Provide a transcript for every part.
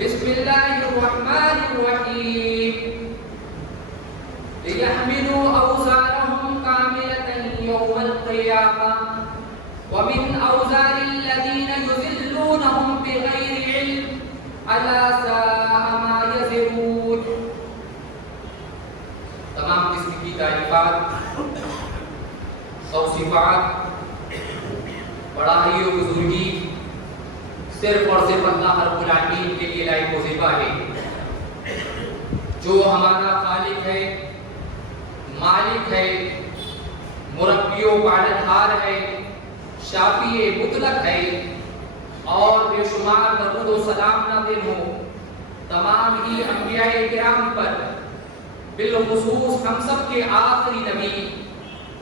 بسم اللہ الرحمن الرحیم لِيَحْمِلُوا أَوْزَارَهُمْ كَامِلَةً يَوْمَ الْقِيَامَةِ وَمِنْ أَوْزَارِ الَّذِينَ يُضِلُّونَهُمْ بِغَيْرِ عِلْمٍ أَلَا سَاءَ مَا يَزِرُونَ۔ تمام قسم کی تعریفات، توصیفات، بڑائی و بزرگی صرف اور صرف اللہ رب العالمین کے لیے لائق و زیبا ہے، جو ہمارا خالق ہے، مالک ہے، مربی و پالنہار ہے، شافی مطلق ہے، اور بے شمار درود و سلام نازل ہو تمام ہی انبیاء کرام پر، بالخصوص ہم سب کے آخری نبی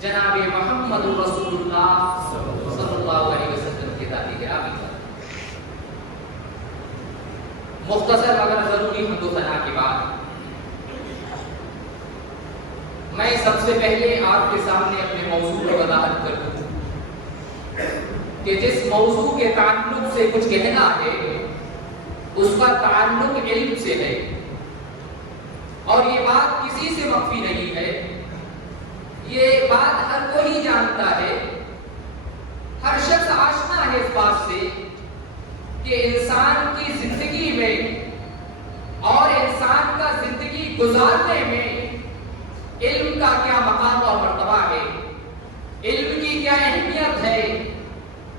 جناب محمد رسول اللہ صلی اللہ علیہ وسلم کے ذات گرامی پر۔ مختصر مگر ضروری حمد و ثنا کے بعد میں سب سے پہلے آپ کے سامنے اپنے موضوع کی وضاحت کر دوں کہ جس موضوع کے تعلق سے کچھ کہنا ہے اس کا تعلق علم سے ہے، اور یہ بات کسی سے مخفی نہیں ہے، یہ بات ہر کوئی جانتا ہے، ہر شخص آشنا ہے اس بات سے کہ انسان کی زندگی میں اور انسان کا زندگی گزارنے میں علم کا کیا مقام اور مرتبہ ہے، علم کی کیا اہمیت ہے،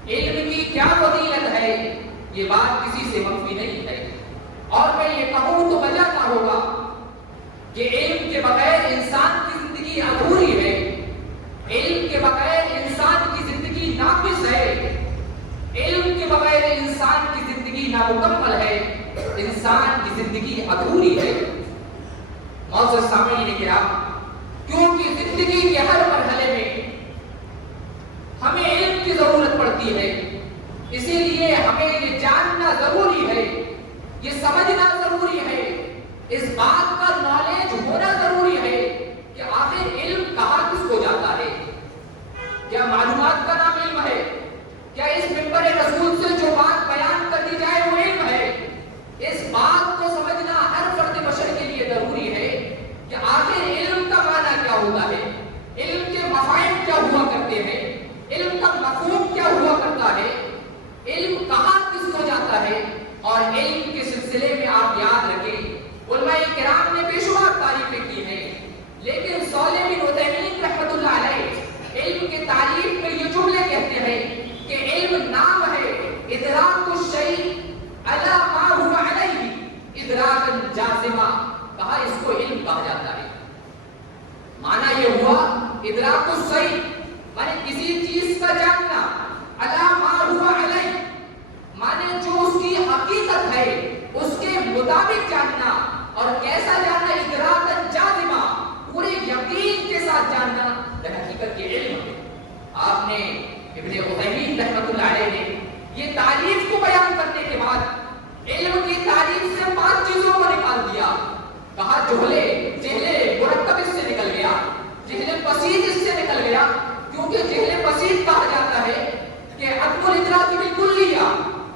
علم کی کیا فضیلت ہے، یہ بات کسی سے مخفی نہیں ہے۔ اور میں یہ کہوں تو وجہ نہ ہوگا کہ علم کے بغیر انسان کی زندگی ادھوری ہے، علم کے بغیر انسان کی زندگی ناقص ہے، علم کے بغیر انسان کی زندگی نامکمل ہے، انسان کی زندگی ادھوری ہے۔ معزز سامعین کرام، کیونکہ زندگی کے ہر مرحلے میں ہمیں علم کی ضرورت پڑتی ہے، اسی لیے ہمیں یہ جاننا ضروری ہے، یہ سمجھنا ضروری ہے، اس بات کا نالج ہونا ضروری ہے کہ آخر علم کہاں کس کو جاتا ہے۔ کیا معلومات کا نام علم ہے؟ کیا اس منبر رسول سے جو بات بیان کر دی جائے وہ علم ہے؟ اس بات کو سمجھنا ہر فرد بشر کے لیے ضروری ہے کہ آخر علم کا معنی کیا ہوتا ہے، علم کے مفاہیم کیا ہوا کرتے ہیں، علم کا مفہوم کیا ہوا کرتا ہے، علم کہاں کس کو جاتا ہے۔ اور علم کے سلسلے میں آپ یاد رکھیں، علماء کرام نے بے شمار تعریفیں کی ہیں، لیکن صالح بن عثیمین رحمۃ اللہ علیہ علم کے تعریف میں یہ جملے کہتے ہیں کہ علم نام ہے ادراک الشیء علی ما هو علیہ ادراکا جازما، کہا اس کو علم کہا جاتا ہے۔ معنی یہ ہوا ادراک الشیء مانے کسی چیز کا جاننا، علی ما هو علیہ مانے جو اس کی حقیقت ہے اس کے مطابق جاننا، اور کیسا جاننا، ادراکا جازما پورے یقین کے ساتھ جاننا در حقیقت یہ علم ہے۔ آپ نے ابن عثیمین رحمۃ اللہ علیہ نے یہ تعریف کو بیان کرنے کے بعد علم کی تعریف سے 5 چیزوں کو نکال دیا، کہا جہل مرکب اس سے نکل گیا، جہل بسیط اس سے نکل گیا، کیونکہ جہل بسیط کہا جاتا ہے کہ عدم الادراک بالکلیہ،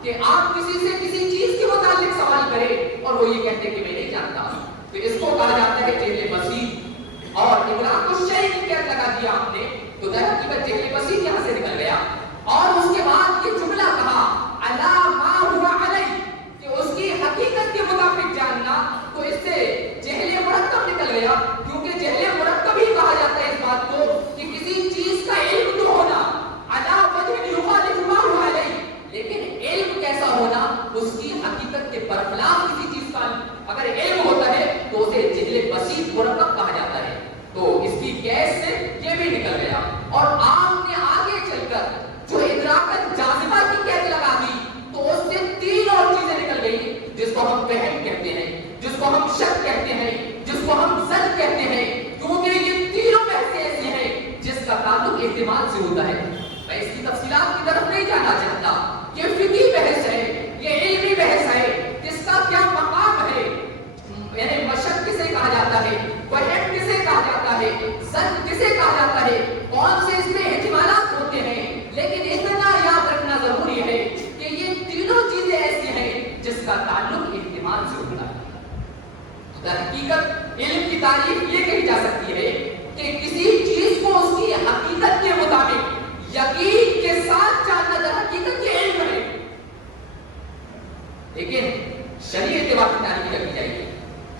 کہ آپ کسی سے کسی چیز کے متعلق سوال کریں اور وہ یہ کہتے کہ میں نہیں جانتا، تو اس کو کہا جاتا ہے جہل بسیط۔ اور ادراک الشیء کیا لگا دیا آپ نے، تو در حقیقت جہل بسیط یہاں سے نکل گیا، اور اس کے بعد یہ جملہ کہا علی ما هو علیہ، کہ اس کی حقیقت کے مطابق جاننا، تو اس سے جہل مرکب نکل گیا، کیونکہ جہل مرکب ہی کہا جاتا ہے اس بات کو کہ کسی چیز کا علم تو ہونا علی وجہ یخالف ما هو علیہ، لیکن علم کیسا ہونا، اس کی حقیقت کے برخلاف کسی چیز کا اگر علم ہوتا ہے تو اسے جہل بسیط مرکب کہا جاتا ہے۔ تو اس کی کیس سے یہ بھی نکل گیا، اور آپ نے آگے چل کر جو ادراکت جازمہ کی قید لگا دی تو اس سے 3 اور چیزیں نکل گئی، جس کو ہم وہم کہتے ہیں، جس کو ہم شک کہتے ہیں، جس کو ہم ظن کہتے ہیں، کیونکہ یہ تینوں بحثیں ایسی ہیں جس کا تعلق احتمال سے ہوتا ہے۔ میں اس کی تفصیلات کی طرف نہیں جانا چاہتا، یہ فقہی بحث ہے، یہ علمی بحث ہے، جس کا کیا مقام ہے، یعنی مشک کسے کہا جاتا ہے، وہم کسے کہا جاتا ہے، ظن کسے کہا جاتا ہے، کون سے اس میں احتمالات ہوتے ہیں، لیکن اتنا یاد رکھنا ضروری ہے کہ یہ تینوں چیزیں ایسی ہیں جس کا تعلق احتمال در حقیقت علم کی تعریف یہ کہی جا سکتی ہے کہ کسی چیز کو اس کی حقیقت کے مطابق یقین کے ساتھ جاننا در حقیقت یہ علم ہے. لیکن شرعی اعتبار کی تعریف کی جائے گی.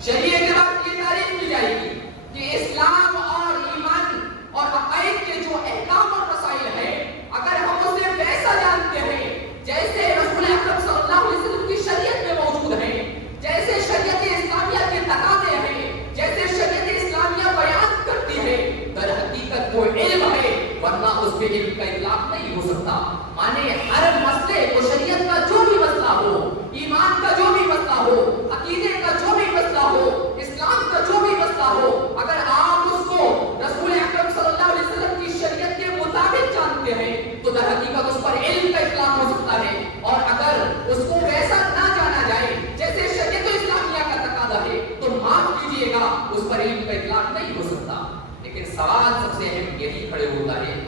شرعی اعتبار کی تعریف کی جائے گی کہ اسلام اور ایمان اور عقائد کے جو احکام اور مسائل ہیں اگر ہم اسے ویسا جانتے ہیں جیسے رسول اکرم صلی اللہ علیہ وسلم کی شریعت میں موجود ہیں, جیسے شریعت اسلامیہ کے تقاضے ہیں, جیسے شریعت اسلامیہ بیان کرتی ہے, در حقیقت وہ علم ہے, ورنہ اس پہ علم کا اطلاق نہیں ہو سکتا. مانے ہر مسئلے کو شریعت کا جو بھی مسئلہ ہو, ایمان کا جو بھی مسئلہ ہو, عقیدے کا جو بھی مسئلہ ہو, اسلام کا جو بھی مسئلہ ہو, اگر آپ اس کو رسول اکرم صلی اللہ علیہ وسلم کی شریعت کے مطابق جانتے ہیں تو در حقیقت اس پر علم کا اطلاق ہو سکتا ہے. اور اگر اس کو ویسا نہ جانا جائے جیسے شریعت اسلامیہ کا تقاضا ہے تو معاف کیجیے گا, اس پر علم کا اطلاق نہیں ہو سکتا. لیکن سوال سب سے اہم یہی کھڑے ہوتا ہے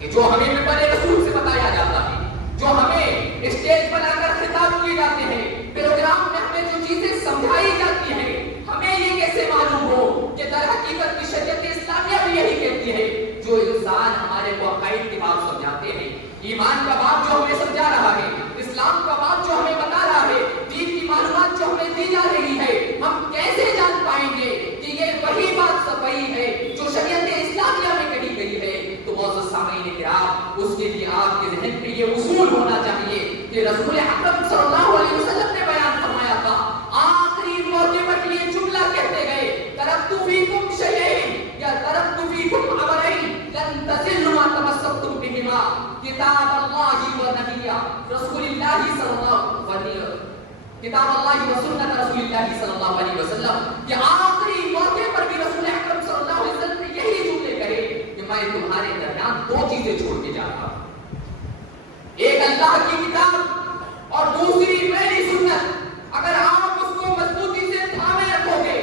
کہ جو ہمیں ممبر رسول سے بتایا جاتا ہے, جو ہمیں اسٹیج بنا کر خطاب کیے جاتے ہیں, پروگرام میں ہمیں جو چیزیں سمجھائی جاتی ہیں, ہمیں یہ کیسے معلوم ہو کہ در حقیقت کی شریعت اسلامیہ بھی یہی کہتی ہے. جو انسان ہمارے کو عقائد کے باب سمجھاتے ہیں, ایمان کا باب جو ہمیں سمجھا رہا ہے, اسلام کا باب جو ہمیں بتا رہا ہے, دین کی معلومات جو ہمیں دی جا رہی ہے, ہم کیسے جان پائیں گے کہ یہ وہی بات صحیح ہے جو شریعت اسلامیہ میں کہی گئی ہے؟ تو معزز سامعین کرام, اس کے لیے آپ کے ذہن میں یہ اصول ہونا چاہیے کہ رسول اکرم صلی اللہ علیہ وسلم نے بیان فرمایا تھا, آخری موقع پر یہ جملہ کہتے گئے, ترکت فیکم شیئین یا ترکت فیکم امرین لن تضلوا ما تمسکتم بہما کتاب اللہ و نبی رسول اللہ صلی اللہ علیہ وسلم, کتاب اللہ و سنت رسول اللہ صلی اللہ علیہ وسلم. کہ آخری موقع پر بھی رسول اکرم صلی اللہ علیہ وسلم نے یہی جملے کہے کہ میں تمہارے درمیان دو چیزیں چھوڑ کے جا رہا ہوں, ایک اللہ کی کتاب اور دوسری میری سنت. اگر آپ اس کو مضبوطی سے تھامے رکھو گے,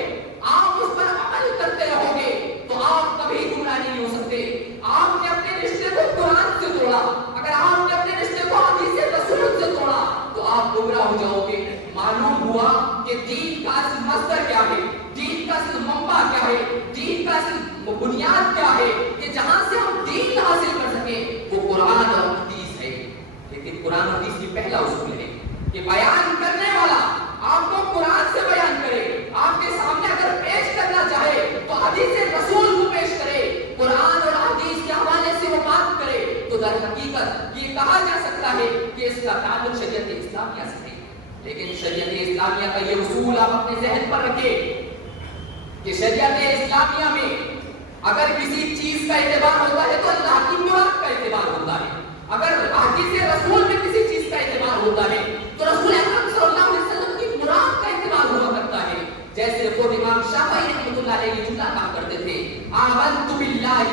آپ اس پر عمل کرتے رہو گے تو آپ کبھی گمراہ نہیں ہو سکتے. آپ نے اپنے رشتے کو قرآن سے توڑا, اگر آپ نے اپنے رشتے کو حدیث رسول سے توڑا تو آپ گمراہ ہو جاؤ گے. معلوم ہوا کہ دین کا اصل مصدر کیا ہے, دین کا اصل منبع کیا ہے, دین کا اصل بنیاد کیا ہے, کہ جہاں سے ہم دین حاصل کر سکیں وہ قرآن اور حدیث ہے. لیکن قرآن اور حدیث کی پہلا اصول ہے کہ بیان کرنے والا آپ کو قرآن سے بیان کرے, آپ کے سامنے اگر پیش کرنا چاہے تو حدیث رسول کو پیش کرے, قرآن اور حدیث کے حوالے سے وہ بات کرے. تو در حقیقت یہ کہا جا سکتا ہے کہ اس کا تعلق شریعت اسلامیہ سے ہے. لیکن شریعت اسلامیہ کا یہ اصول آپ اپنے ذہن پر رکھیں کہ شریعت اسلامیہ میں اگر کسی چیز کا اعتبار ہوتا ہے تو اللہ کی مراد کا اعتبار ہوتا ہے. اگر حدیث رسول میں کسی چیز کا اعتبار ہوتا ہے تو رسول اکرم صلی اللہ علیہ وسلم کی مراد کا اعتبار ہوا کرتا ہے. جیسے خود امام شافعی رحمۃ اللہ علیہ یہ جملہ کہا کرتے تھے, آمنت باللہ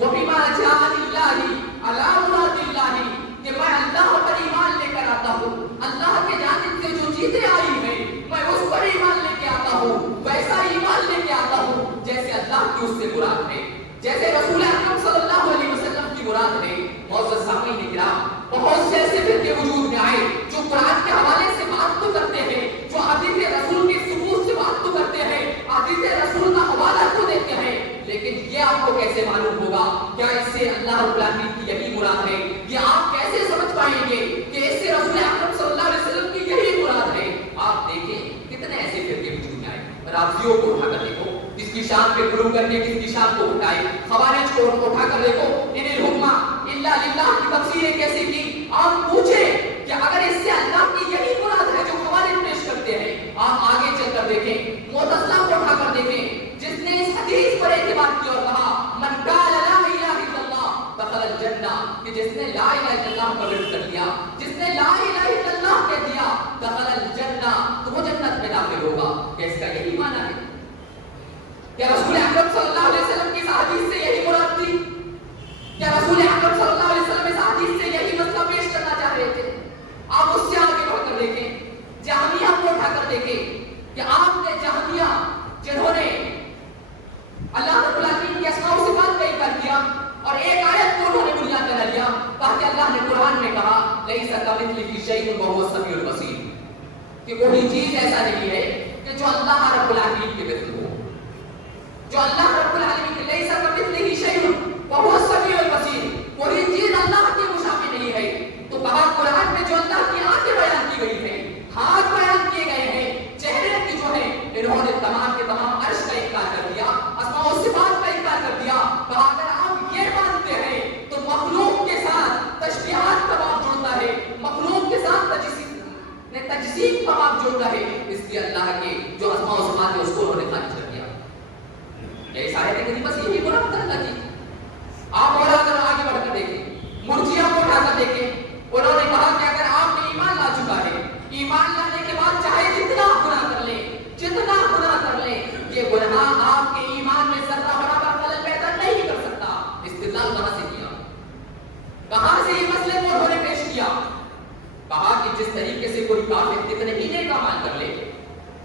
وبما جاء باللہ علی مراد اللہ, کہ میں اللہ پر ایمان لے کر آتا ہوں, اللہ کے جانب سے جو چیزیں آئی ہیں میں اس پر ایمان لے کے آتا ہوں, ویسا ایمان لے کے آتا ہوں جیسے اللہ کی اس سے مراد ہے, جیسے رسول اکرم صلی اللہ علیہ وسلم کی مراد ہے. معزز سامعین کرام, بہت سے ایسے فرقے وجود میں آئے جو قرآن کے حوالے سے بات تو کرتے ہیں, جو حدیث رسول کے ثبوت سے بات تو کرتے ہیں, حدیث رسول کا حوالہ تو دیتے ہیں, لیکن یہ آپ کو کیسے معلوم ہوگا کیا اس سے اللہ رب العالمین کی یہی مراد ہے؟ یہ آپ کیسے سمجھ پائیں گے کہ اس سے رسول اکرم صلی اللہ علیہ وسلم کی یہی مراد ہے؟ آپ دیکھیں کتنے ایسے فرقے وجود میں آئے, رافضیوں کو اٹھا کر دیکھو, جس کی شان پہ غلو کر کے جس کی شان کو اٹھائے, خوارج کو اٹھا کر دیکھو, ان الحکم الا للہ کی تفسیریں کیسے کی. آپ پوچھیں کہ اگر اس سے اللہ کی یہی مراد ہے جو خوارج پیش کرتے ہیں, آپ آگے چل کر دیکھیں معتزلہ کو اٹھا کر دیکھیں جس نے اس حدیث پر اعتبار کیا اور کہا من قال لا الہ الا اللہ دخل الجنہ, کہ جس نے لا الہ الا اللہ کا ورد کر لیا, جس نے لا الہ الا اللہ کہہ دیا, دخل الجنہ, تو وہ جنت میں داخل ہوگا. کہ اس کا یہی معنی ہے؟ کیا رسول اکرم صلی اللہ علیہ وسلم کی اس حدیث سے یہی مراد تھی؟ کیا رسول اکرم صلی اللہ علیہ وسلم اس حدیث سے یہی مسئلہ پیش کرنا چاہ رہے تھے؟ آپ اس سے آگے بڑھ کر دیکھیں, جہمیہ کو اٹھا کر دیکھیں کہ آپ نے جہمیہ جنہوں نے اللہ رب العالمین کے اسماء و صفات کا انکار کیا اور ایک آیت کو انہوں نے بنیاد بنا لیا, کہا کہ اللہ نے قرآن میں کہا لیس کمثلہ شیء وہو السمیع البصیر, کہ کوئی چیز ایسا نہیں ہے کہ جو اللہ رب العالمین کے مثل ہو، جو اللہ رب العالمین کے لیس کمثلہ شیء وہو السمیع البصیر، کوئی چیز اللہ کے مشابہ نہیں ہے. تو کہا قرآن میں جو اللہ کی آنکھیں بیان کی گئی ہے، ہاتھ بیان کیے گئے ہیں، چہرے کی جو ہے انہوں نے تمام کے تمام عرش کا انکار کر دیا، اسماء و صفات کا انکار کر دیا. کہا اگر آپ یہ مانتے ہیں تو مخلوق کے ساتھ تشبیہات کا باب جڑتا ہے، مخلوق کے ساتھ تجسیم کا باب جڑتا ہے. اس لیے اللہ کے جو اسماء و صفات ہے اس کو انہوں نے خارج کر دیا. یہ آیت کریمہ سے یہی مراد اللہ کی. آپ اور اگر آگے بڑھ کر دیکھیں، مرجئہ کو اٹھا کر دیکھیں، انہوں نے کہا کہ اگر آپ نے ایمان لا چکا ہے، ایمان لانے کے بعد چاہے جتنا گناہ کر لیں، جتنا گناہ کر لیں، یہ گناہ آپ کے ایمان میں ذرہ برابر خلل پیدا نہیں کر سکتا. استدلال کہاں سے کیا؟ کہاں سے یہ مسئلے کو انہوں نے پیش کیا؟ کہا کہ جس طریقے سے کوئی کافر کتنے ہی نیک اعمال کر لے،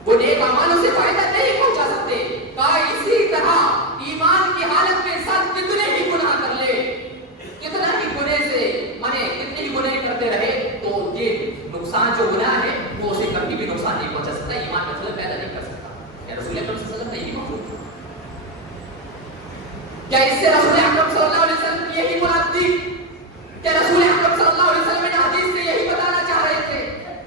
وہ نیک اعمالوں سے فائدہ نہیں پہنچا سکتے. کہا اسی طرح ایمان کی حالت میں انسان کتنے ہی گناہ کر لے، کتنا ہی گناہ سے کتنے ہی گناہ کرتے رہے، تو یہ نقصان جو گناہ ہے وہ اسے کبھی بھی نقصان نہیں پہنچا سکتا، ایمان میں خلل پیدا نہیں کر سکتا. کیا رسول اکرم صلی اللہ علیہ وسلم نے یہی مفہوم تھا؟ کیا اس سے رسول اکرم صلی اللہ علیہ وسلم کی یہی مراد تھی؟ کیا رسول اکرم صلی اللہ علیہ وسلم نے حدیث سے یہی بتانا چاہ رہے تھے؟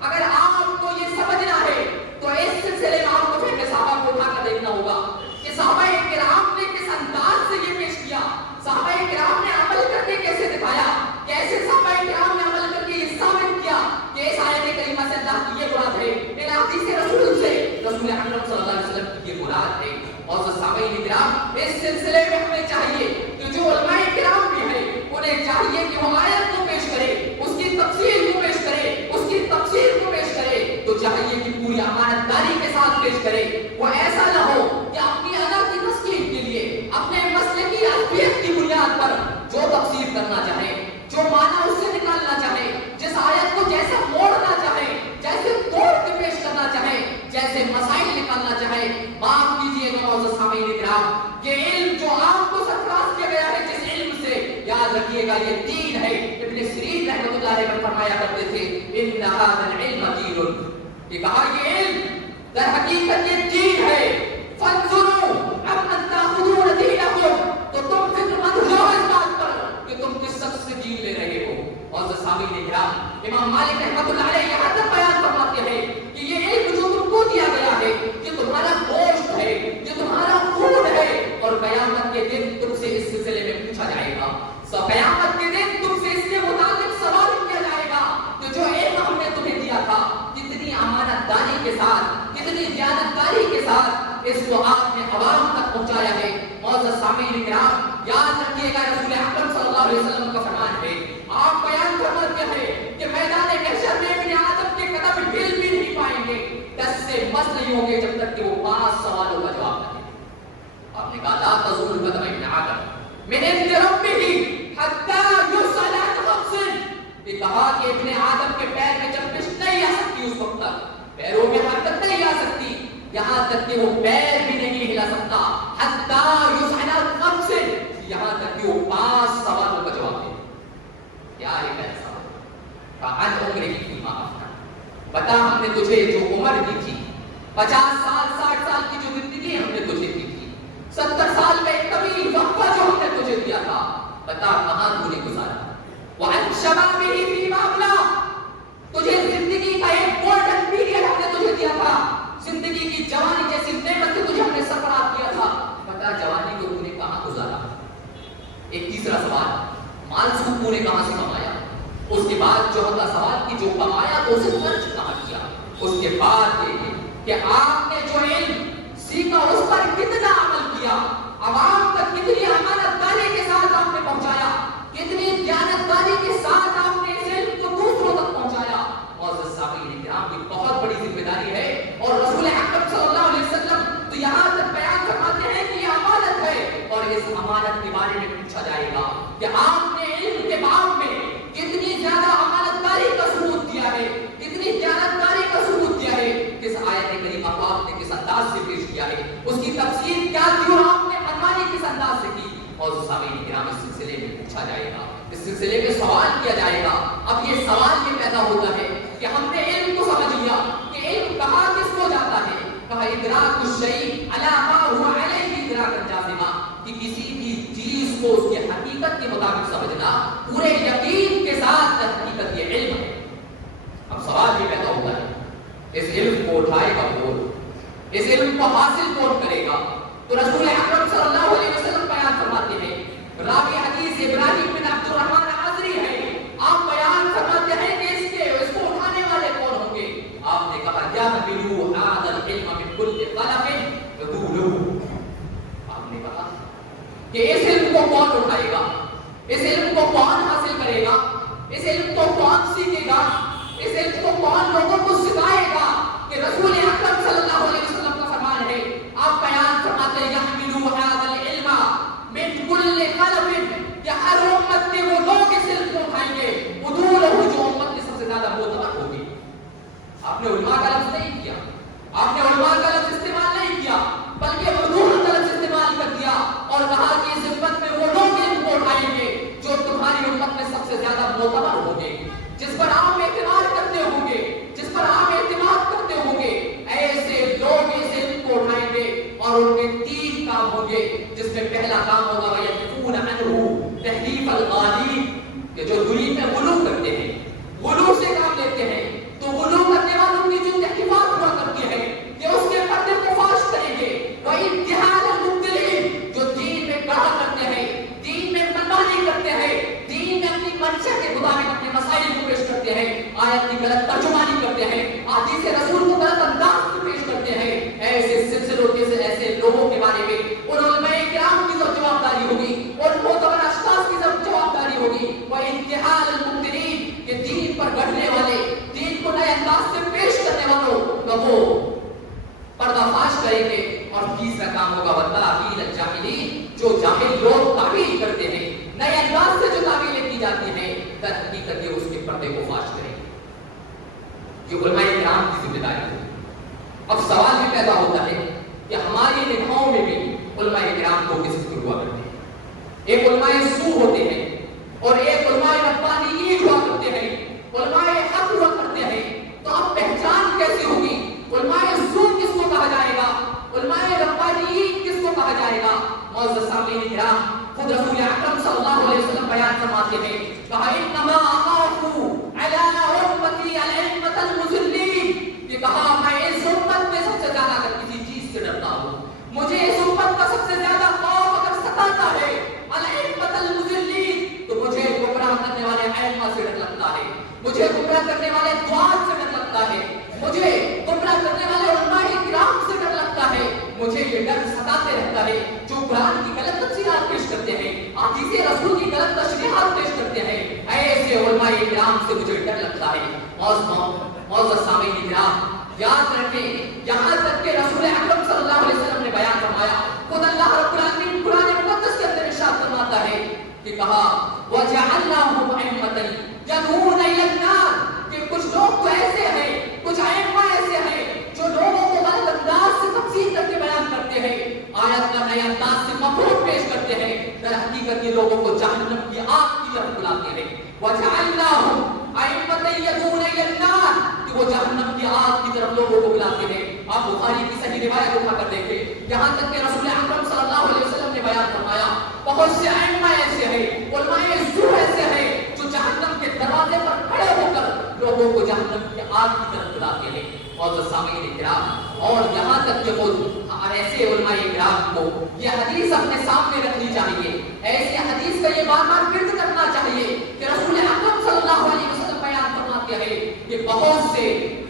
اگر آپ کو یہ سمجھنا ہے تو اس سلسلے میں آپ کو پھر صحابہ کو اٹھا کر دیکھنا ہوگا کہ صحابہ کرام نے کس انداز سے یہ پیش کیا، صحابہ کرام نے عمل کر کے کیسے دکھایا، کیسے صحابہ کرام نے عمل کر کے یہ ثابت کیا کہ اس آیت کریمہ سے اللہ کی یہ مراد ہے، ان حدیث رسول سے رسول اکرم صلی اللہ علیہ وسلم کی یہ مراد ہے. اور صحابہ کرام اس سلسلے میں ہمیں چاہیے کہ جو علماء کرام بھی ہیں انہیں چاہیے کہ وہ آیت کو پیش کرے، اس کی تفسیر کو پیش کرے، اس کی تفسیر کو پیش کرے تو چاہیے کہ پوری امانت داری کے ساتھ پیش کرے. وہ ایسا نہ ہو کہ اپنی ادا کی تسکین کے لیے اپنے مسئلے کی عقیدت کی بنیاد پر جو تفسیر کرنا چاہے، جو معنی اس سے نکالنا چاہے، جس آیت کو جیسا موڑنا چاہے، جیسے توڑ کے پیش کرنا چاہے، جیسے مسائل نکالنا چاہے. معاف کیجیے گا معزز سامعین کرام، یہ علم جو آپ کو سرفراز کیا گیا ہے، جس علم سے یاد رکھیے گا یہ دین ہے. ابن سیرین رحمۃ اللہ علیہ فرمایا کرتے تھے ان ھذا العلم دین، یہ کہا یہ علم در حقیقت یہ دین ہے. فانظروا امن تاخذون دینکم، تو تم فکر مند ہو اس بات پر کہ تم کس شخص سے دین لے رہے ہو. معزز سامعین کرام، امام مالک رحمۃ اللہ علیہ یہاں تک بیان فرماتے ہیں کہ یہ علم جو تم کو دیا گیا ہے یہ تمہارا گوشت ہے، یہ تمہارا خون ہے، اور قیامت کے دن تم سے اس سلسلے میں پوچھا جائے گا. قیامت کے دن تم سے اس کے متعلق سوال کیا جائے گا کہ جو علم ہم نے تمہیں دیا تھا کتنی امانت داری کے ساتھ، کتنی دیانتداری کے ساتھ اس کو آپ نے عوام تک پہنچایا ہے. معزز سامعین کرام، یاد رکھیے گا رسول اکرم صلی اللہ علیہ وسلم کا فرمان ہے، آپ بیان فرماتے ہیں کہ میدان محشر میں ابن آدم کے قدم ہل بھی نہیں پائیں گے، 10 سے مس نہیں ہوں گے جب تک کہ وہ 5 سوالوں کا جواب نہ دیں. آپ نے کہا لا تزول قدم ابن آدم من عند ربه حتى يسأل عن خمس، یہ کہا کہ ابن آدم کے پیر میں چربش نہیں آ سکتی، اس وقت تک پیروں میں حرکت نہیں آ سکتی، یہاں تک کہ وہ پیر بھی نہیں ہلا سکتا. حتى يسأل عن خمس، یہاں تک کہ وہ 5 سوالوں کا جواب دے. کیا ہے پہلا سوال؟ عن عمرہ فيما أفنى، بتا ہم نے تجھے جو عمر دی تھی، 50 سال 60 سال کی جو زندگی ہم نے تجھے دی تھی، 70 سال کا ایک طویل وقفہ جو ہم نے تجھے دیا تھا، بتا کہاں تو نے گزارا. وعن شبابہ فیما ابلیٰ، تجھے زندگی کا ایک گولڈن پیریڈ ہم نے تجھے دیا تھا، زندگی کی جوانی جیسی نعمت سے تجھے ہم نے سرفراز کیا تھا، بتا جوانی کو تو نے کہاں گزارا. ایک تیسرا سوال، مال سود تو نے کہاں سے کمایا. اس کے بعد جو ہوتا سوال کی جو کمایا تو اسے خرچ کہاں کیا. اس کے بعد یہ کہ آپ نے جو علم سیکھا اس پر کتنا عمل کیا، عوام تک کتنی امانت داری کے ساتھ آپ نے پہنچایا، کتنی دیانتداری کے ساتھ آپ نے اس علم کو دوسروں تک پہنچایا. معزز سامعین کرام، یہ بہت بڑی ذمہ داری ہے. اور رسول اکرم صلی اللہ علیہ وسلم تو یہاں تک بیان فرماتے ہیں کہ یہ امانت ہے، اور اس امانت کے بارے میں پوچھا جائے گا کہ آپ نے علم کے باب میں کتنی زیادہ امانت داری کا ثبوت دیا ہے، کتنی دیانتداری کا ثبوت دیا ہے. کس آیت کریمہ کو آپ نے کس انداز سے پیش کیا ہے، اس کی تفسیر کیا تھی اور آپ نے منمانی کس انداز سے کی. اور سامعین کرام، اس سلسلے میں پوچھا جائے گا، اس سلسلے میں سوال کیا جائے گا. اب یہ سوال یہ پیدا ہوتا ہے کہ ہم نے علم کو سمجھ لیا کہ علم کہاں کس کو جاتا ہے، کہا ادراک الشیء علی ما هو علیہ ادراکا جازما، کہ کسی بھی چیز کو اس کی حقیقت کے مطابق سمجھنا پورے یقین کے ساتھ حقیقت یہ علم ہے۔ اب سوال یہ پیدا ہوتا ہے اس علم کو اٹھائے گا کون، اس علم کو حاصل کون کرے گا؟ تو رسول اکرم صلی اللہ علیہ وسلم بیان فرماتے ہیں، راوی حدیث ابراہیم بن عبد الرحمن عذری ہے، آپ بیان فرماتے ہیں کہ اس کو اٹھانے والے کون ہوں گے؟ آپ نے کہا یحملوا ھذا العلم من کل خلف یقولوا، آپ نے کہا کہ اس علم کو کون اٹھائے گا، اس علم کو کون حاصل کرے گا، اس علم کو کون سیکھے گا، اس علم کو کون لوگوں کو سکھائے گا؟ کہ رسول اکرم صلی اللہ علیہ وسلم کا فرمان ہے، آپ بیان فرماتے ہیں یحملوا ھذا العلم من کل خلف، کہ ہر امت کے وہ لوگ اس علم کو اٹھائیں گے، ادولہ جو امت کی سب سے زیادہ معتبر ہوگی۔ آپ نے علماء کا لفظ نہیں کیا، آپ نے علماء کا لفظ استعمال نہیں کیا، بلکہ ادولہ کا لفظ استعمال کر دیا اور کہا کہ اس امت میں وہ لوگ علم کو اٹھائیں گے جو تمہاری امت میں سب سے زیادہ معتبر ہوں گے، جس پر آپ اعتماد کرتے ہوں گے، جس پر آپ اعتماد کرتے ہوں گے، ایسے لوگ اس علم کو اٹھائیں گے اور ان کے تین کام ہوں گے، جس میں پہلا کام ہوگا وَيَكْفُونَ عَنْهُ تحریف الغالی، کہ جو دنیا میں غلو کرتے ہیں، غلو سے کام لیتے ہیں، تو غلو کرنے والوں کی جو تحقیقات ہوا کرتی ہے کہ اس کے پردے کو فاش کریں گے، وَإِمْتِحَانَ الْمُبْتِلِينَ، جو دین میں کڑا کرتے ہیں، دین میں منمانی کرتے ہیں، دین میں اپنی منشا کے مطابق اپنے مسائل کو پیش کرتے ہیں، آیت کی غلط ترجمانی کرتے ہیں، حدیث رسول کو غلط انداز میں پیش کرتے ہیں، ایسے سلسلوں کے ایسے لوگوں کے بارے میں ان علماء کرام کی جواب داری ہوگی، ان معتبر اشخاص کی جواب داری ہوگی، وَإِمْتِحَانَ الْمُبْتِلِينَ، کہ دین پر گڑھنے والے، دین کو نئے انداز سے پیش کرنے والوں کا وہ پردہ فاش کریں گے۔ اور تیسرا کام ہوگا وَتَأْوِيلَ الْجَاهِلِينَ، جو جاہل لوگ تعویل کرتے ہیں، نئے انداز سے جو تعویلیں کی جاتی ہیں، در حقیقت یہ اس کے پردے کو فاش کریں گے۔ یہ علماء کرام کی ذمہ داری ہے۔ اب سوال یہ پیدا ہوتا ہے کہ ہماری نگاہوں میں بھی علماء کرام کو کس طرح ہوا کرتے ہیں؟ ایک علماء سو ہوتے ہیں اور ایک علماء ربانیین ہوا کرتے ہیں، علماء حق ہوا کرتے ہیں، تو اب پہچان کیسے ہوگی؟ علماء سو کس کو کہا جائے گا، علماء ربانیین کس کو کہا جائے گا؟ معزز سامعین کرام، خود رسول اکرم صلی اللہ علیہ وسلم بیان فرماتے ہیں، کہا انما اخاف علی امتی الائمۃ المضلین، کہ کہا میں اس امت میں سب سے زیادہ اگر کسی چیز سے ڈرتا ہوں، مجھے اس امت کا سب سے زیادہ خوف اگر ستاتا ہے الائمۃ المضلین، تو مجھے گمراہ کرنے والے ائمہ سے ڈر لگتا ہے، مجھے گمراہ کرنے والے دعات سے ڈر لگتا ہے، مجھے گمراہ کرنے والے علماء کرام سے ڈر لگتا ہے، مجھے یہ ڈر ستاتے رہتا ہے جو قرآن کی غلط تفسیرات پیش کرتے ہیں، حدیث رسول کی غلط تشریحات پیش کرتے ہیں، ایسے علماء کرام سے مجھے ڈر لگتا ہے۔ معزز سامعین کرام، یاد رکھیں یہاں تک کہ رسول اکرم صلی اللہ علیہ وسلم نے بیان فرمایا، خود اللہ رب العالمین قرآن مقدس کے اندر ارشاد فرماتا ہے کہ کہا وَجَعَلْنَاهُمْ أَئِمَّةً يَدْعُونَ إِلَى النَّارِ، کہ کچھ لوگ تو ایسے ہیں، کچھ ائمہ ایسے ہیں جو لوگوں کو غلط انداز سے تفسیر کر کے بیان کرتے ہیں، آیت کا نئے انداز سے مفہوم پیش کرتے ہیں، در حقیقت یہ لوگوں کو جہنم کی آگ کی طرف بلاتے ہیں۔ وَجَعَلْنَاهُمْ أَئِمَّةً يَدْعُونَ إِلَى النَّارِ، کہ وہ جہنم کی آگ کی طرف لوگوں کو بلاتے ہیں۔ آپ بخاری کی صحیح روایت اٹھا کر دیکھیں، یہاں تک کہ رسول اکرم صلی اللہ علیہ وسلم نے بیان فرمایا بہت سے ائمہ ایسے ہیں، علماء سو ایسے ہیں جو جہنم کے دروازے پر کھڑے ہو کر لوگوں کو جہنم کی آگ کی طرف بلاتے ہیں۔ اور سامعین کرام، اور یہاں تک کہ خود ایسے علماء کرام کو یہ حدیث اپنے سامنے رکھنی چاہیے، ایسی حدیث کا یہ بار بار گرد کرنا چاہیے کہ رسول اکرم صلی اللہ علیہ وسلم بیان فرماتے ہیں کہ بہت سے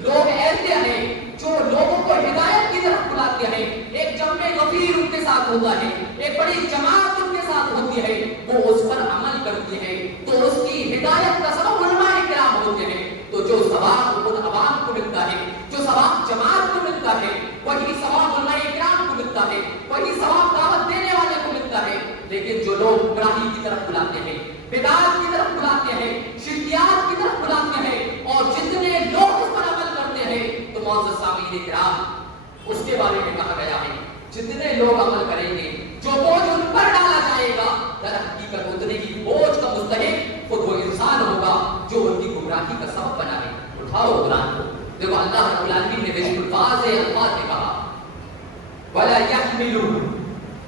لوگ ایسے ہیں جو لوگوں کو ہدایت کی طرف بلاتے ہیں، ایک جمع غفیر ان کے ساتھ ہوتا ہے، ایک بڑی جماعت ان کے ساتھ ہوتی ہے، وہ اس پر عمل کرتی ہے تو اس کی ہدایت کا سبب علماء کرام ہوتے ہیں۔ تو جو ثواب ان عوام کو ملتا ہے، جو ثواب جماعت کو ملتا ہے، وہی ثواب علماء کرام کو ملتا ہے، وہی ثواب دعوت دینے والے کو ملتا ہے۔ لیکن جو لوگ گمراہی کی طرف بلاتے ہیں، بدعات کی طرف بلاتے ہیں، شرکیات کی طرف بلاتے ہیں، اور جتنے لوگ اس پر عمل کرتے ہیں، تو معزز سامعین کرام اس کے بارے میں کہا گیا ہے جتنے لوگ عمل کریں گے جو بوجھ ان پر ڈالا جائے گا، در حقیقت اتنے ہی بوجھ کا مستحق خود وہ انسان ہوگا جو ان کی گمراہی کا سبب بنا ہے۔ اٹھاؤ قرآن کو، دیکھو اللہ رب العالمین نے بے الفاظ میں کہا ولا يحملوا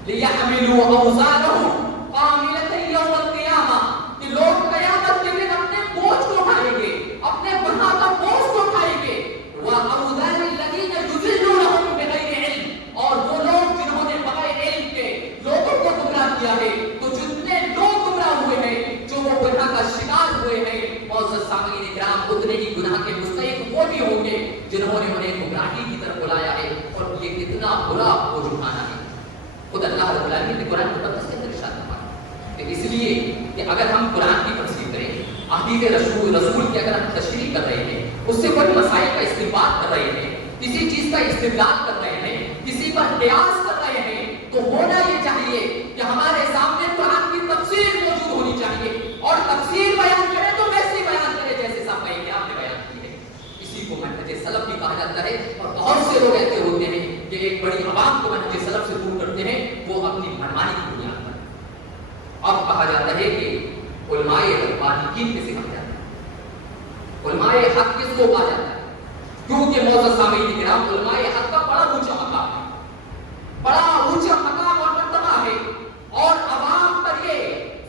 ليحملوا اوزارهم قاملة يوم القیامہ، کہ لوگ قیامت کے دن اپنے بوجھ کو اٹھائیں گے، اپنے گناہ کا بوجھ کو اٹھائیں گے. وَأَوْزَارِ الَّذِينَ يُضِلُّونَهُم بِغَيْرِ عِلْمٍ، اور وہ لوگ جنہوں نے بغیر علم کے لوگوں کو گمراہ کیا ہے. تو جتنے لوگ گمراہ ہوئے ہیں، جو وہ گناہ کا شکار ہوئے ہیں، معزز سامعین اکرام، اتنے ہی گناہ کے مستحق وہ بھی ہوں گے جنہوں نے انہیں گمراہی کی طرف بلایا ہے. اور یہ کتنا برا بوجھ اٹھانا ہے. خود اللہ رب العالمین نے قرآن مقدس کے اندر ارشاد فرمایا کہ اس لیے کہ اگر ہم قرآن کی تفسیر کریں، احادیث رسول کی اگر ہم تشریح کر رہے ہیں، اس سے کوئی مسائل کا استنباط کر رہے ہیں، کسی چیز کا استدلال کر رہے ہیں، کسی پر قیاس کر رہے ہیں، تو ہونا یہ چاہیے کہ ہمارے سامنے قرآن کی تفسیر موجود ہونی چاہیے. اور تفسیر بیان کرے تو ویسے بیان کرے جیسے صحابہ کرام نے بیان کی ہے. اسی کو منہج سلف بھی کہا جاتا ہے. اور بہت سے لوگ ایسے ہوتے ہیں کہ ایک بڑی عوام کو منہج سلف سے دور کرتے ہیں، وہ اپنی منمانی کی بنیاد پر. اب کہا جاتا ہے کہ علماء ربانیین کسے کہا جاتا ہے؟ علماء حق کس کو کہا جاتا ہے؟ کیونکہ معزز سامعین کرام، علماء حق کا بڑا اونچا مقام ہے، بڑا اونچا مقام اور مرتبہ ہے. اور عوام پر یہ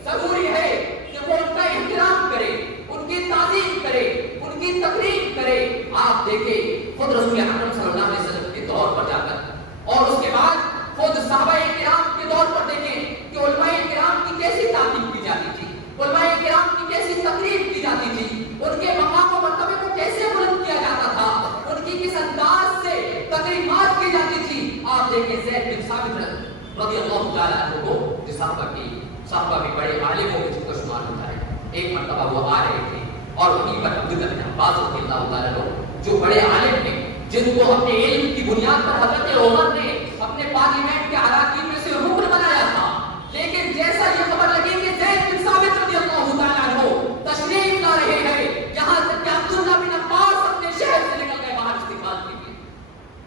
ضروری ہے کہ وہ ان کا احترام کرے، ان کی تعظیم کرے، ان کی تقریب کرے. آپ دیکھیں خود رسول اکرم صلی اللہ علیہ وسلم کے دور پر جا کر، اور اس کے بعد خود صحابہ کرام کے دور پر دیکھیں کہ علماء کرام کی کیسی تعظیم کی جاتی تھی، علماء کرام کی کیسی تقریب کی جاتی تھی، ان کے مقام و مرتبے کو کیسے بلند کیا جاتا تھا، ان کی کس انداز سے تقریبات کی جاتی تھی. آپ دیکھیں زید بن ثابت رضی اللہ تعالیٰ عنہ کو، جو صحابہ بھی بڑے عالموں میں جن کو شمار ہوتا ہے. ایک مرتبہ وہ آ رہے تھے اور وہیں پر عبداللہ بن عباس رضی اللہ تعالیٰ عنہ، جو بڑے عالم ہیں، جن کو اپنے علم کی بنیاد پر حضرت عمر نے اپنے پارلیمنٹ کے اراکین میں سے رکن بنایا تھا. لیکن جیسا یہ خبر لگی کہ زید بن ثابت رضی اللہ تعالیٰ عنہ تشریف لا رہے ہیں، یہاں تک کہ عبداللہ بن عباس اپنے شہر سے نکل گئے باہر استقبال کے لیے.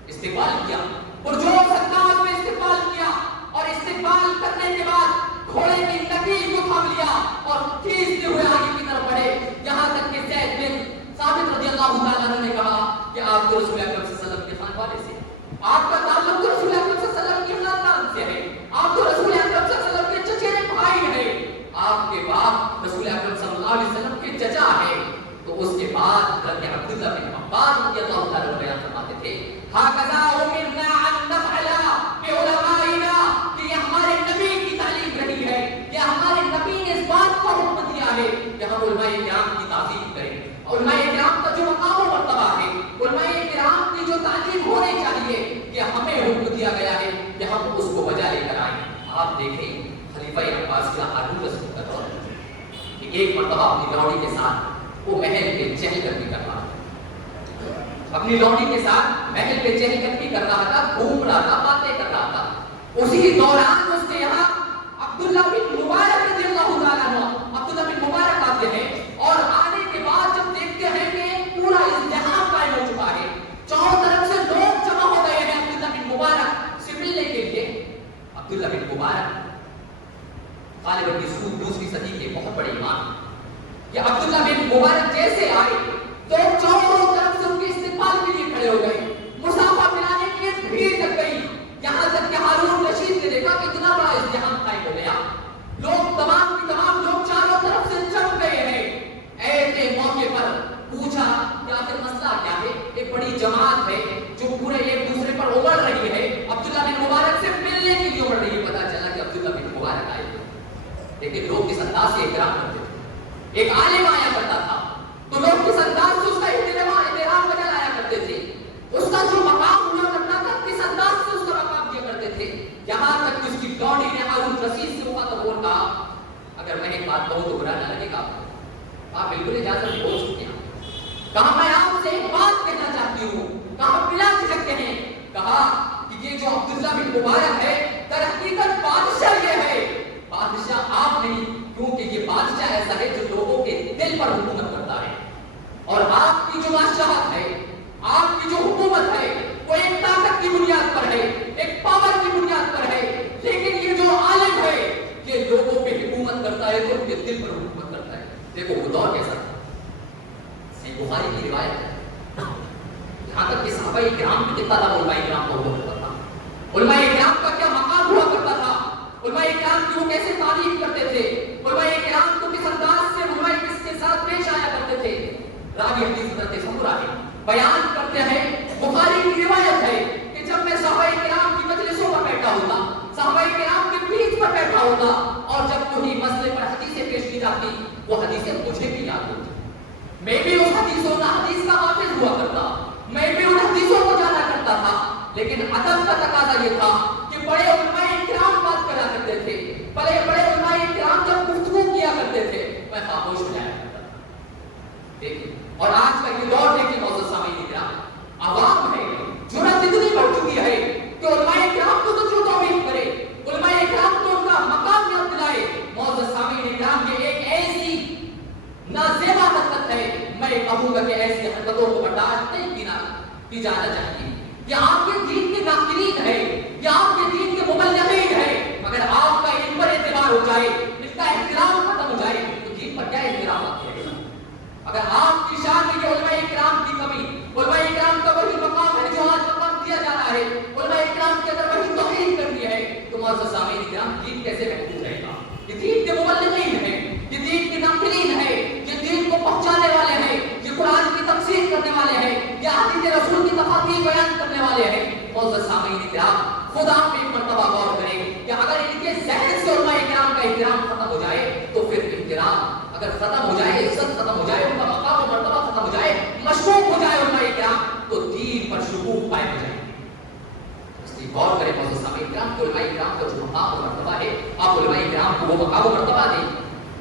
استقبال کیا، پرجوش انداز میں استقبال کیا، اور استقبال کرنے کے بعد گھوڑے کی لکیر کو تھام لیا اور کھینچتے ہوئے آگے کی طرف بڑھے. یہاں تک کہ زید بن ثابت رضی اللہ تعالیٰ عنہ نے کہا کہ آپ تو رسول اکرم صلی اللہ علیہ وسلم کے خاندان سے، آپ کا تعلق تو رسول اکرم صلی اللہ علیہ وسلم کے خاندان سے ہے، آپ تو رسول اکرم صلی اللہ علیہ وسلم کے چچیرے بھائی ہیں، آپ کے باپ رسول اکرم صلی اللہ علیہ وسلم کے چچا ہیں. تو اس کے بعد حضرت عبداللہ بن عباس رضی اللہ تعالیٰ عنہ بیان فرماتے تھے، ہاکذا امرنا ان نفعل بعلمائنا، کہ یہ ہمارے نبی کی تعلیم رہی ہے، یہ ہمارے نبی نے اس بات کو حکم دیا ہے کہ ہم علماء کرام کی تعظیم کریں. علماء کرام کا جو مقام و مرتبہ ہے، علماء کرام کی جو تعلیم ہونی چاہیے، کہ ہمیں حکم دیا گیا ہے کہ ہم اس کو بجا لے کر آئیں. آپ دیکھیں خلیفہ عباس کا ہارون رشید کا دور کہ ایک مرتبہ اپنی لوڑی کے ساتھ وہ محل کے چہل قدمی کر رہا تھا، اپنی لوڑی کے ساتھ محل کے چہل قدمی کر رہا تھا، گھوم رہا تھا، باتیں کر رہا تھا. اسی دوران اس کے یہاں عبداللہ بن مبارک رضی اللہ تعالیٰ عنہ، عبداللہ بن مبارک آتے ہیں. اور آنے کے بعد جب دیکھتے ہیں کہ پورا ازدحام قائم ہو چکا ہے، چاروں طرف سے لوگ جمع ہو گئے ہیں عبداللہ بن مبارک سے ملنے کے لیے. عبداللہ بن مبارک غالباً دوسری صدی کے بہت بڑے امام، کہ عبداللہ بن مبارک جیسے آئے تو چاروں طرف سے ان کے استقبال کے لیے کھڑے ہو گئے، مصافحہ ملانے کے لیے بھیڑ لگ گئی. یہاں تک کہ ہارون رشید نے دیکھا کہ اتنا بڑا ازدحام قائم ہو گیا، لوگ تمام کی تمام لوگ چاروں طرف سے جم گئے ہیں. ایسے موقع پر پوچھا کہ آخر مسئلہ کیا ہے؟ ایک بڑی جماعت ہے جو پورے ایک دوسرے پر ابھر رہی ہے، عبداللہ بن مبارک سے ملنے کے لیے ابھر رہی ہے. پتا چلا کہ عبداللہ بن مبارک آئے، لیکن لوگ کس انداز سے احترام کرتے تھے. ایک عالم آیا کرتا تھا تو لوگ کس انداز سے اس کا احترام بجا لایا کرتے تھے، اس کا جو مقام ہوا کرتا تھا کس انداز سے اس کا مقام دیا کرتے تھے. یہاں تک کہ اس کی لوڑی نے ہارون رشید سے مخاطب ہو کہا، اگر میں ایک بات کہوں تو برا نہ لگے گا، آپ بالکل اجازت بول سکتے ہیں. کہا میں آپ سے ایک بات کہنا چاہتی ہوں. کہا پلا سکتے ہیں؟ کہا کہ یہ جو عبداللہ بن مبارک ہے در حقیقت بادشاہ یہ ہے، بادشاہ آپ نہیں، کیونکہ یہ بادشاہ ایسا ہے جو لوگوں کے دل پر حکومت کرتا ہے. اور آپ کی جو بادشاہت ہے، آپ کی جو حکومت ہے، وہ ایک طاقت کی بنیاد پر ہے، ایک پاور کی بنیاد پر ہے. لیکن یہ جو عالم ہے یہ لوگوں پہ حکومت کرتا ہے تو ان کے دل پر حکومت کرتا ہے. دیکھو وہ دور کیسا تھا. صحیح بخاری کی روایت ہے، یہاں تک کہ صحابہ کرام بھی کتنا علماء کرام کو ہوا کرتا تھا. علماء کرام کا کیا مقام ہوا کرتا تھا، علماء کرام کی وہ کیسے تعریف کرتے تھے، علماء کرام کو کس انداز سے علماء کس کے ساتھ پیش آیا کرتے تھے. راوی حدیث حضرت سمرہ ہے بیان کرتے ہیں، بخاری کی روایت ہے کہ جب میں صحابہ کرام کی مجلسوں پر بیٹھا ہوتا، صحابہ کرام کی پیٹھ پر بیٹھا ہوتا، اور جب کوئی مسئلے پر حدیثیں پیش کی جاتی وہ حدیثیں مجھے بھی یاد ہوتی، میں بھی اس حدیث کا حافظ ہوا کرتا، میں بھی ان حدیثوں کو جانا کرتا تھا. لیکن ادب کا تقاضا یہ تھا کہ بڑے علماء کرام بات کرا کرتے تھے، بڑے علماء کرام جب گفتگو کیا کرتے تھے میں خاموش ہو جایا کرتا تھا. دیکھیں اور آج کا یہ دور دیکھیں معزز سامعین کرام، عوام ہے جرأت اتنی بڑھ چکی ہے کہ علماء کرام کو تو جو توبیخ کرے، علماء کرام کو ان کا مقام یاد دلائے. معزز سامعین کرام یہ ایک ایسی نازیبا حرکت ہے، میں کہوں گا کہ ایسی حرکتوں کو برداشت نہیں کی جانا چاہیے. یہ آپ کے دین کے ناقدین ہے، یہ آپ کے دین کے مبلغین ہے، مگر آپ کا ان پر اعتبار ہو جائے، ان کا احترام ختم ہو جائے تو دین پر کیا احترام آتے ہیں. اگر آپ کی شان میں یہ علماء کرام کی کمی، علماء کرام کا وہی مقام ہے جو آج مقام دیا جا رہا ہے، علماء کرام کے اندر وہی توہین کرنی ہے، تو معزز سامعین کرام دین کیسے محفوظ رہے گا. یہ دین کے مبلغین ہیں، یہ دین کے ناقدین ہیں، یہ دین کو پہنچانے والے ہیں، یہ قرآن کی تفسیر کرنے والے ہیں، یہ حدیث رسول کی تفاسیر بیان کرنے والے ہیں. معزز سامعین کرام خدا پہ ایک مرتبہ غور کریں کہ اگر ان کے ذہن سے علماء کرام کا احترام ختم ہو جائے تو پھر احترام اگر ختم ہو جائے، عزت ختم ہو جائے، ان کا مقام و مرتبہ ختم ہو جائے، مشکوک ہو جائے علماء کرام، تو دین پر شکوک قائم ہو جائے. اس لیے غور کریں معزز سامعین کرام کہ علماء کرام کا جو مقام و مرتبہ ہے آپ علماء کرام کو وہ مقام و مرتبہ دیں.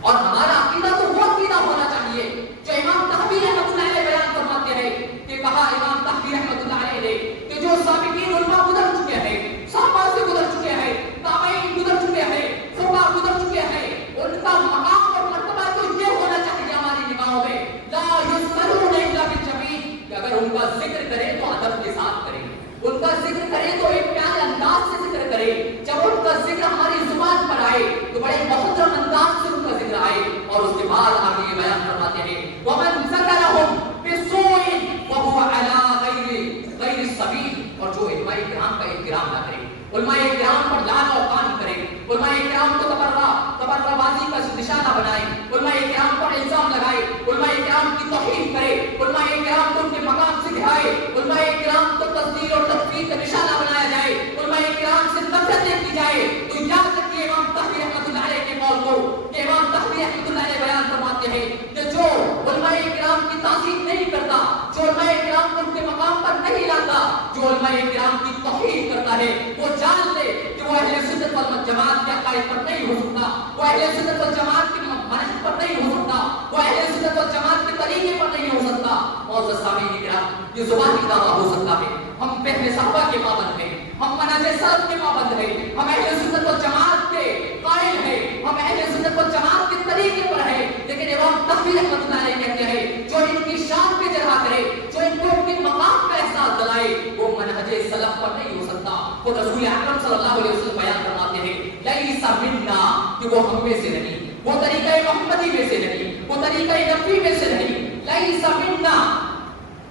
اور ہمارا عقیدہ تو وہ عقیدہ ہونا چاہیے جو امام طحاوی رحمۃ اللہ علیہ بیان فرماتے ہیں کہ کہا امام طحاوی رحمۃ اللہ علیہ نے کہ جو سابقین علماء گزر چکے ہیں، صحابہ سے گزر چکے ہیں، تابعین گزر چکے ہیں، فقہا گزر چکے ہیں، ان کا مقام اور مرتبہ تو یہ ہونا چاہیے ہماری نگاہوں میں لا یذکرون الا بالجمیل، کہ اگر ان کا ذکر کریں تو ادب کے ساتھ کریں، ان کا ذکر کریں تو ایک پیارے انداز سے ذکر کریں. جب ان کا ذکر ہماری زبان پر آئے تو بڑے محترم انداز سے ان کا ذکر آئے. اور اس کے بعد آپ یہ بیان فرماتے ہیں ومن ذکرہم بسوء وهو علی غیر السبیل، اور جو علماء کرام کا احترام نہ کرے، علماء کرام پر لعن اور طعن کرے، علماء کرام کو تبرہ بازی کا نشانہ بنائے، علماء کرام پر الزام لگائے، علماء کرام کی توہین کرے، علماء کرام کو ان کے مقام سے گرائے، علماء کرام کو تصدیق اور تکفیر کا نشانہ بنایا جائے، علماء کرام سے نفرتیں کی جائے، تو یاد رکھیے امام طحاوی رحمۃ اللہ علیہ کے قول کو کہ امام طحاوی رحمۃ اللہ علیہ بیان فرماتے ہیں کہ جو علماء کرام کی تعظیم نہیں کرتا، جو علماء کرام کو ان کے مقام پر نہیں لاتا، جو علماء کرام کی توہین کرتا ہے، وہ جان لے کہ وہ اہل سنت والجماعت کے عقائد پر نہیں ہو سکتا، وہ اہل سنت والجماعت کی منہج پر نہیں ہو سکتا، وہ اہل سنت والجماعت کے طریقے پر نہیں ہو سکتا. معزز سامعین کرام یہ زبانی دعویٰ ہو سکتا ہے، ہم پہلے صحابہ کے پابند ہیں، ہم منہج سلف کے پابند ہیں، ہم اہل سنت والجماعت کے قائل ہیں، ہم اہل سنت والجماعت کے طریقے پر ہیں. لیکن امام طحاوی رحمۃ اللہ علیہ کہتے ہیں جو ان کی شان پہ چڑھا کرے، جو ان کو ان کے مقام کا احساس دلائے، وہ منہج سلف پر نہیں ہو سکتا. وہ رسول اکرم صلی اللہ علیہ وسلم بیان فرماتے ہیں لیس منا، کہ وہ ہم میں سے نہیں، وہ طریقہ محمدی میں سے نہیں، وہ طریقہ نبوی میں سے نہیں. لیس منا،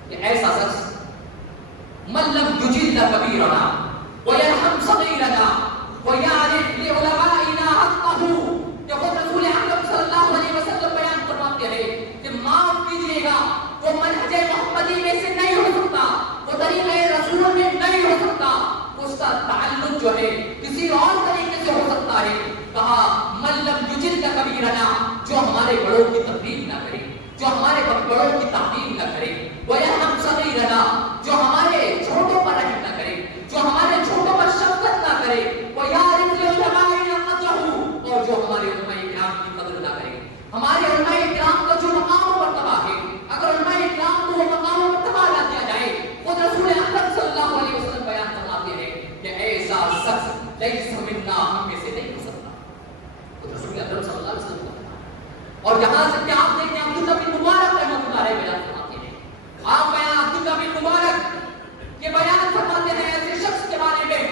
کہ ایسا شخص من لم یجل کبیرنا ویرحم صغیرنا ویعرف لعلمائنا حقہ، کہ خود رسول اکرم صلی اللہ علیہ وسلم بیان فرماتے ہیں کہ معاف کیجیے گا وہ منہج محمدی میں سے نہیں ہو سکتا، وہ طریقہ رسول میں نہیں ہو سکتا، اس کا تعلق جو ہے کسی اور طریقے سے ہو سکتا ہے. کہا من لم یجل کبیرنا، جو ہمارے بڑوں کی تقریب نہ کرے، جو ہمارے بڑوں کی تعظیم نہ کرے، ویرحم صغیرنا، جو ہمارے چھوٹوں پر رحم نہ کرے، جو ہمارے چھوٹوں پر شفقت نہ کرے، ویعرف لعلمائنا قدرہ، اور جو ہمارے علماء کرام کی قدر نہ کرے. ہمارے علماء کرام کا جو مقام و مرتبہ ہے، اگر علماء کرام کو وہ مقام و مرتبہ نہ دیا جائے، خود رسول اکرم صلی اللہ علیہ وسلم بیان فرماتے ہیں کہ ایسا شخص لیس منا، ہم میں سے نہیں ہو سکتا. خود رسول اکرم صلی اللہ علیہ وسلم. اور یہاں سے کیا آپ دیکھیں عبداللہ بن مبارک رحمۃ اللہ علیہ بیان فرماتے ہیں، آپ بیان عبداللہ بن مبارک یہ بیان فرماتے ہیں ایسے شخص کے بارے میں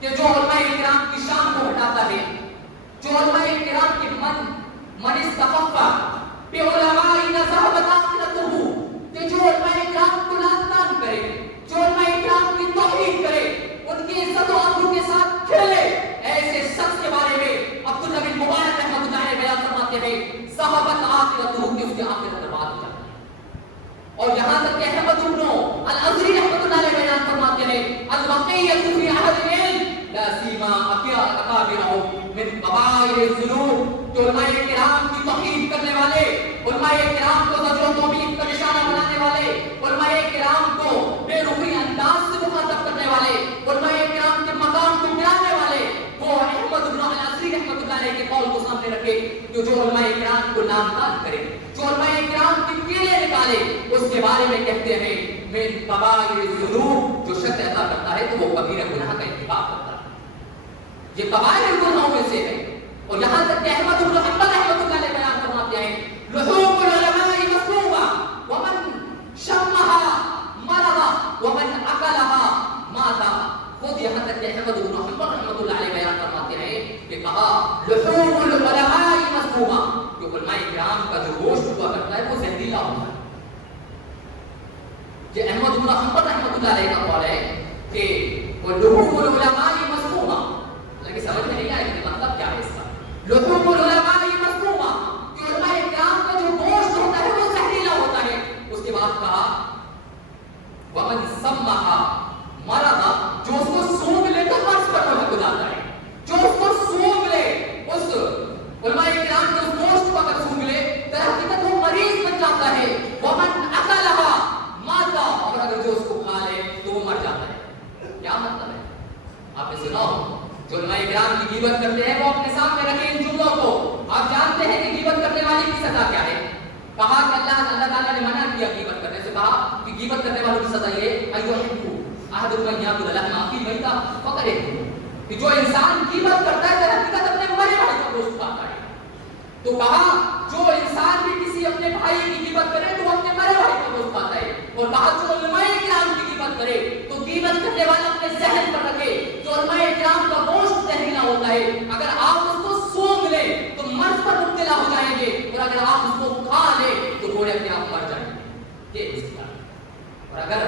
کہ جو علماء کرام کی شان کو ہٹاتا ہے، جو علماء کرام کے من استخف بعلماء ذهبت آخرته، کہ جو علماء کرام کو لعن کرے، جو علماء کرام کی توہین علماء کرام کو زجر و توبیخ کا نشانہ بنانے والے، علماء کرام کو بے رخی انداز سے مخاطب کرنے والے، علماء کرام کے مقام کو گرانے والے، وہ احمد بن العصری رحمۃ اللہ علیہ کے قول کو سامنے رکھے کہ جو علماء کرام کو نامزد کرے، جو علماء کرام کی کیلیں نکالے، اس کے بارے میں کہتے ہیں میں کبائر الذنوب، جو شخص ایسا کرتا ہے تو وہ کبیرہ گناہ کا ارتکاب کرتا ہے، یہ کبائر الگناہوں میں سے ہے۔ اور یہاں تک کہ احمد بن حنبل رحمۃ اللہ علیہ بیان فرماتے ہیں لحوم العلماء مسمومہ ومن شمها مرض ومن اکلها مات۔ خود یہاں تک کہ احمد بن حنبل رحمۃ اللہ علیہ بیان فرماتے ہیں کہ کہا لحوم العلماء مسمومہ، جو علماء کرام کا جو گوشت ہوا کرتا ہے وہ زہریلا ہوتا ہے۔ یہ احمد بن حنبل رحمۃ اللہ علیہ کا قول ہے کہ وہ لحوم العلماء مسمومہ، لیکن سمجھ میں نہیں آئے کہ مطلب کیا ہے اس کا۔ لحوم العلماء مسمومہ، کہ علماء کرام کا جو گوشت ہوتا ہے وہ زہریلا ہوتا ہے۔ اس کے بعد کہا ومن سمھا مرض، جو اس کو سونگ لے تو مرض پر محک ہو جاتا ہے، جو اس کو سونگ لے، اس علماء کرام کے اس گوشت کو اگر سونگ لے در حقیقت وہ مریض بن جاتا ہے۔ ومن اکلھا مات، اور اگر جو اس کو کھا لے تو وہ مر جاتا ہے۔ کیا مطلب ہے؟ آپ نے سنا ہو جو علماء کرام کی غیبت کرتے ہیں وہ اپنے سامنے رکھیں ان جملوں کو۔ آپ جانتے ہیں کہ غیبت کرنے والے کی سزا کیا ہے؟ کہا کہ اللہ تعالیٰ نے منع کیا غیبت کرنے سے، کہا کہ غیبت کرنے والوں کی سزا یہ ایھب احدکم یاکل لحم اخیہ میتا فکرہہ، کہ جو انسان غیبت کرتا ہے در حقیقت اپنے مرے بھائی کا گوشت کھاتا ہے۔ تو کہا جو انسان بھی کسی اپنے بھائی کی غیبت کرے تو وہ اپنے مرے بھائی کا گوشت کھاتا ہے، اور کہا جو علماء کرام کی غیبت کرے تو غیبت کرنے والا اپنے ذہن پر رکھے جو علماء کرام کا گوشت زہریلا ہوتا ہے، اگر آپ اس کو سونگ لیں تو مرض پر مبتلا ہو جائیں گے، اور اگر آپ اس کو کھا لیں تو گھوڑے اپنے آپ مر جائیں گے۔ یہ اس کا۔ اور اگر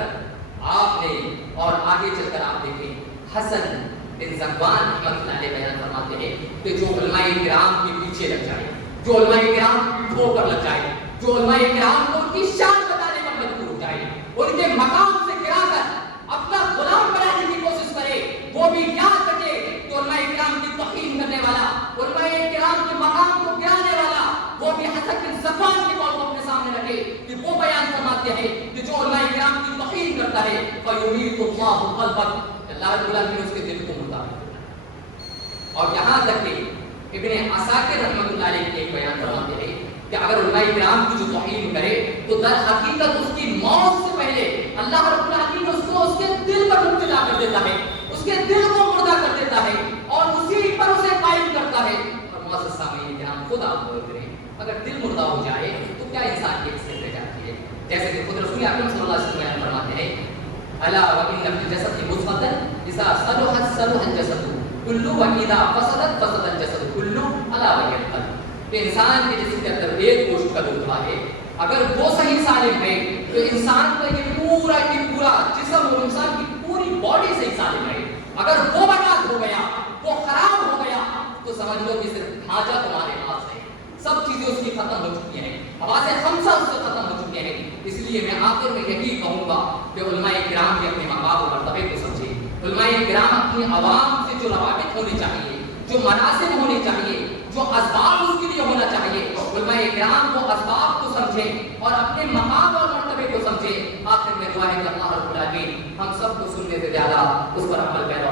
آپ نے اور آگے چل کر آپ دیکھیں حسن بن ذکوان رحمۃ اللہ علیہ بیان فرماتے ہیں کہ جو علماء کرام کے پیچھے لگ جائے، جو علماء کرام دھو کر لگ جائے، جو علماء کرام کو ان کی شان بتانے پر مجبور ہو جائے، ان کے مقام سے گرا کر اپنا غلام بنانے کی کوشش کرے، وہ بھی یاد رکھے کہ علماء کرام کی توہین کرنے والا، علماء کرام کے مقام کو گرانے والا، وہ بھی حسن بن ذکوان کے قول کو اپنے سامنے رکھے کہ وہ بیان فرماتے ہیں کہ جو علماء کرام کی توہین کرتا ہے فَيُمِيتُ اللَّهُ قَلْبَهُ، اللہ رب العالمین اس کے دل کو مردہ کرتا ہے۔ اور یہاں تک کہ ابن عساکر رحمۃ اللہ علیہ کے ایک بیان فرماتے ہیں کہ اگر علماء کرام کی جو توہین کرے تو در حقیقت اس کی موت سے پہلے اللہ رب العالمین اس کو اس کے دل پر مبتلا کر دیتا ہے، اس کے دل کو مردہ کر دیتا ہے اور اسی پر اسے قائم کرتا ہے۔ اور معزز سامعین کرام خود آپ غور کریں، اگر دل مردہ ہو جائے تو کیا انسان کی حیثیت رہ جاتی ہے؟ جیسے کہ خود رسول اکرم صلی اللہ علیہ وسلم بیان فرماتے ہیں الا وان فی الجسد مضغۃ اذا صلحت صلح الجسد کلہ واذا فسدت فسد الجسد کلہ الا وهی القلب، کہ انسان کے جسم کے اندر ایک گوشت کا ٹکڑا ہے، اگر وہ صحیح سالم ہے تو انسان کا یہ پورا کی پورا جسم اور انسان کی پوری باڈی صحیح سالم ہے۔ اگر وہ برباد ہو گیا، وہ خراب ہو گیا تو سمجھ لو کہ صرف ڈھانچہ تمہارے پاس ہے، سب چیزیں اس کی ختم ہو چکی ہیں، حواس خمسہ اس سے ختم ہو چکے ہیں۔ اس لیے میں آخر میں یہی کہوں گا کہ علماء کرام کے اپنے مقام و مرتبے کو سمجھے، علماء کرام اپنی عوام سے جو روابط ہونے چاہیے، جو مناسب ہونے چاہیے، جو اسباب اس کے لیے ہونا چاہیے، علماء کرام کو اسباب کو سمجھیں اور اپنے مقام اور مرتبے کو سمجھیں۔ آخر میں دعا ہے کہ اللہ رب العالمین ہم سب کو سننے سے زیادہ اس پر عمل پیدا